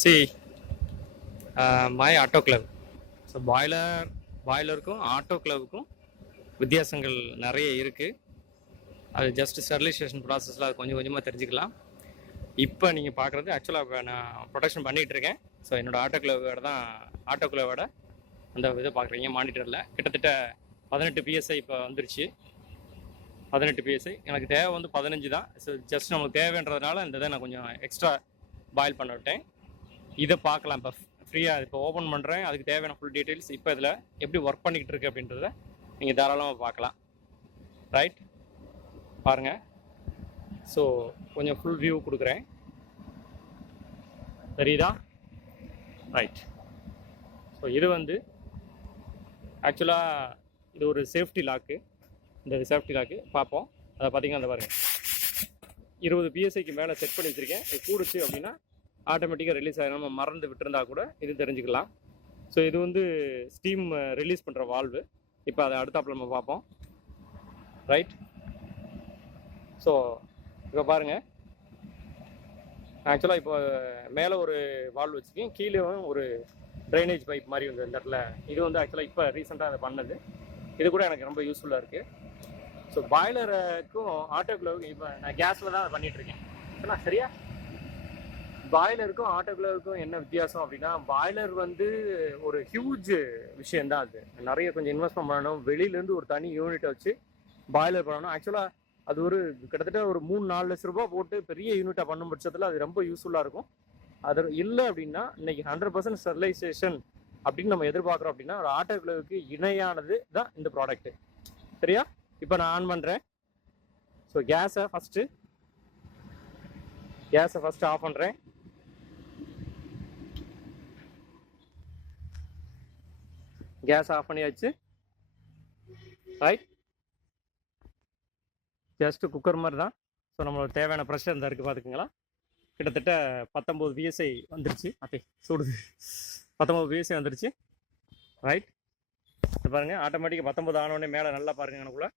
See, my autoclave. So பாய்லருக்கும் ஆட்டோக்ளவுக்கும் வித்தியாசங்கள் நிறைய இருக்குது. அது ஜஸ்ட் ஸ்டெரிலைசேஷன் ப்ராசஸில் அது கொஞ்சம் கொஞ்சமாக தெரிஞ்சுக்கலாம். இப்போ நீங்கள் பார்க்குறது ஆக்சுவலாக நான் ப்ரொடக்ஷன் பண்ணிகிட்ருக்கேன். ஸோ என்னோடய ஆட்டோக்ளவோட அந்த இதை பார்க்குறீங்க மானிட்டரில். கிட்டத்தட்ட 18 PSI இப்போ வந்துருச்சு. 18 PSI எனக்கு தேவை வந்து 15 தான். ஸோ ஜஸ்ட் நமக்கு தேவைன்றதுனால இந்த இதை நான் கொஞ்சம் எக்ஸ்ட்ரா பாயில் பண்ண விட்டேன். இதை பார்க்கலாம். இப்போ ஃப்ரீயாக இப்போ ஓப்பன் பண்ணுறேன். அதுக்கு தேவையான ஃபுல் டீட்டெயில்ஸ் இப்போ இதில் எப்படி ஒர்க் பண்ணிக்கிட்டு இருக்கு அப்படின்றத நீங்கள் தாராளமாக பார்க்கலாம். ரைட், பாருங்கள். ஸோ கொஞ்சம் ஃபுல் வியூ கொடுக்குறேன், தெரியுதா? ரைட். ஸோ இது வந்து ஆக்சுவலாக இது ஒரு சேஃப்டி லாக்கு. இந்த சேஃப்டி லாக்கு பார்ப்போம். அதை பார்த்தீங்கன்னா அந்த பாருங்கள் 20 PSIக்கு மேலே செட் பண்ணி வச்சுருக்கேன். இது கூடுச்சு அப்படின்னா ஆட்டோமேட்டிக்காக ரிலீஸ் ஆகிடும். நம்ம மறந்து விட்டுருந்தா கூட இது தெரிஞ்சுக்கலாம். ஸோ இது வந்து ஸ்டீம் ரிலீஸ் பண்ணுற வால்வு. இப்போ அதை அடுத்தாப்பில் நம்ம பார்ப்போம். ரைட். ஸோ இப்போ பாருங்கள், ஆக்சுவலாக இப்போ மேலே ஒரு வால்வு வச்சுருக்கேன், கீழே ஒரு ட்ரைனேஜ் பைப் மாதிரி வந்து இந்த இடத்துல. இது வந்து ஆக்சுவலாக இப்போ ரீசெண்டாக அதை பண்ணது. இது கூட எனக்கு ரொம்ப யூஸ்ஃபுல்லாக இருக்குது. ஸோ பாய்லருக்கும் ஆட்டோக்ளவுக்கும் இப்போ நான் கேஸில் தான் அதை பண்ணிகிட்ருக்கேன். நான் சரியா? பாய்லருக்கும் ஆட்டோக்ளவுக்கும் என்ன வித்தியாசம் அப்படின்னா, பாய்லர் வந்து ஒரு ஹியூஜ் விஷயந்தான். அது நிறைய கொஞ்சம் இன்வெஸ்ட்மெண்ட் பண்ணணும். வெளியிலேருந்து ஒரு தனி யூனிட்டை வச்சு பாய்லர் பண்ணணும். ஆக்சுவலாக அது ஒரு கிட்டத்தட்ட ஒரு 3-4 லட்ச ரூபா போட்டு பெரிய யூனிட்டாக பண்ணும் பட்சத்தில் அது ரொம்ப யூஸ்ஃபுல்லாக இருக்கும். அது இல்லை அப்படின்னா இன்னைக்கு 100% ஸ்டெரிலைசேஷன் அப்படின்னு நம்ம எதிர்பார்க்குறோம் அப்படின்னா ஒரு ஆட்டோக்ளவுக்கு இணையானது தான் இந்த ப்ராடக்ட்டு. சரியா? இப்போ நான் ஆன் பண்ணுறேன். ஸோ கேஸை ஃபஸ்ட்டு ஆஃப் பண்ணுறேன். கேஸ் ஆஃப் பண்ணியாச்சு. ரைட். ஜஸ்ட் குக்கர் மாதிரி தான். ஸோ நம்மளோட தேவையான ப்ரெஷர் இந்த இருக்குது பார்த்துக்குங்களா. கிட்டத்தட்ட 19 PSI வந்துருச்சு. அப்பே சுடுது. 19 PSI வந்துருச்சு. ரைட். இது பாருங்கள், ஆட்டோமேட்டிக்காக 19 ஆனோடனே மேலே நல்லா பாருங்கள். எனக்குள்ள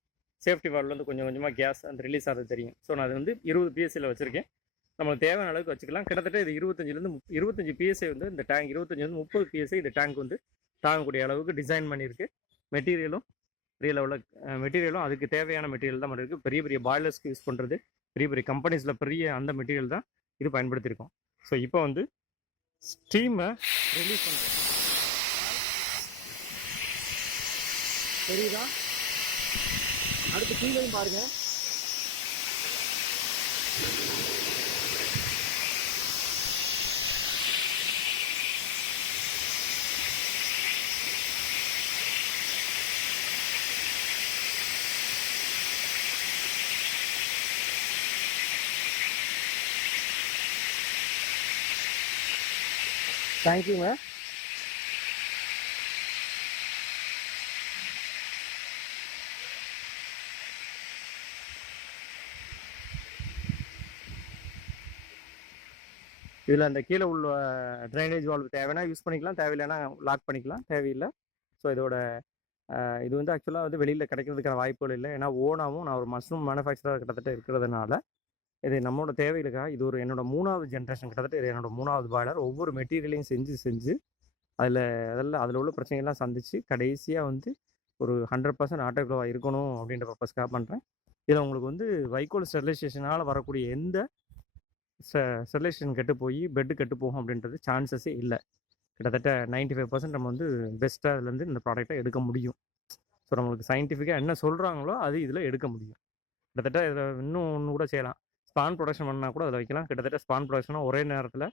சேஃப்டி வால்வ்லேருந்து கொஞ்சம் கொஞ்சமாக கேஸ் அந்த ரிலீஸ் ஆகிறது தெரியும். ஸோ நான் அது வந்து 20 PSIயில் வச்சுருக்கேன். நம்மளுக்கு தேவையான அளவுக்கு வச்சுக்கலாம். கிட்டத்தட்ட இது 25 PSI வந்து இந்த டேங்க் 25 30 PSI இந்த டேங்க் வந்து தாங்கக்கூடிய அளவுக்கு டிசைன் பண்ணியிருக்கு. மெட்டீரியலும் மெட்டீரியலும் அதுக்கு தேவையான மெட்டீரியல் தான் பண்ணியிருக்கு. பெரிய பெரிய பாய்லர்ஸ்க்கு யூஸ் பண்ணுறது, பெரிய பெரிய கம்பெனிஸில் பெரிய அந்த மெட்டீரியல் தான் இது பயன்படுத்தியிருக்கோம். ஸோ இப்போ வந்து ஸ்டீமை ரிலீஸ் பண்ணுறேன். தெரியுதா? அடுத்து கீழேயும் பாருங்கள். தேங்க்யூங்க. இதில் அந்த கீழே உள்ள ட்ரைனேஜ் வால்வு தேவைன்னா யூஸ் பண்ணிக்கலாம், தேவையில்லைன்னா லாக் பண்ணிக்கலாம். தேவையில்லை. ஸோ இதோட இது வந்து ஆக்சுவலாக வந்து வெளியில் கிடைக்கிறதுக்கான வாய்ப்புகள் இல்லை. ஏன்னா ஓனாவும் நான் ஒரு மஷ்ரூம் மேனுஃபேக்சராக கிட்டத்தட்ட இருக்கிறதுனால இது நம்மளோட தேவைகளுக்காக இது ஒரு என்னோட 3வது ஜென்ரேஷன். கிட்டத்தட்ட இது என்னோட 3வது பாய்லர். ஒவ்வொரு மெட்டீரியலையும் செஞ்சு அதில் உள்ள பிரச்சனைகள்லாம் சந்திச்சு கடைசியாக வந்து ஒரு 100% ஆட்டோக்ளவாக இருக்கணும் அப்படின்ற பர்பஸ்க்காக பண்ணுறேன். இதில் உங்களுக்கு வந்து வைக்கோல் ஸ்டெரிலைசேஷனால் வரக்கூடிய எந்த ஸ்டெரிலைசேஷன் கெட்டு போய் பெட்டு கெட்டு போகும் அப்படின்றது சான்சஸே இல்லை. கிட்டத்தட்ட 95% நம்ம வந்து பெஸ்ட்டாக இதுலேருந்து இந்த ப்ராடக்டை எடுக்க முடியும். ஸோ நம்மளுக்கு சயின்டிஃபிக்காக என்ன சொல்கிறாங்களோ அது இதில் எடுக்க முடியும். கிட்டத்தட்ட இதில் இன்னும் ஒன்று கூட செய்யலாம். ஸ்பான் ப்ரொடக்ஷன் பண்ணால் கூட அதில் வைக்கலாம். கிட்டத்தட்ட ஸ்பான் ப்ரொடக்ஷனாக ஒரே நேரத்தில்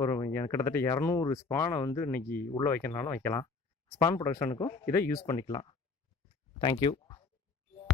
ஒரு கிட்டத்தட்ட 200 ஸ்பானை வந்து இன்றைக்கி உள்ளே வைக்கிறனாலும் வைக்கலாம். ஸ்பான் ப்ரொடக்ஷனுக்கும் இதை யூஸ் பண்ணிக்கலாம். தேங்க்யூ.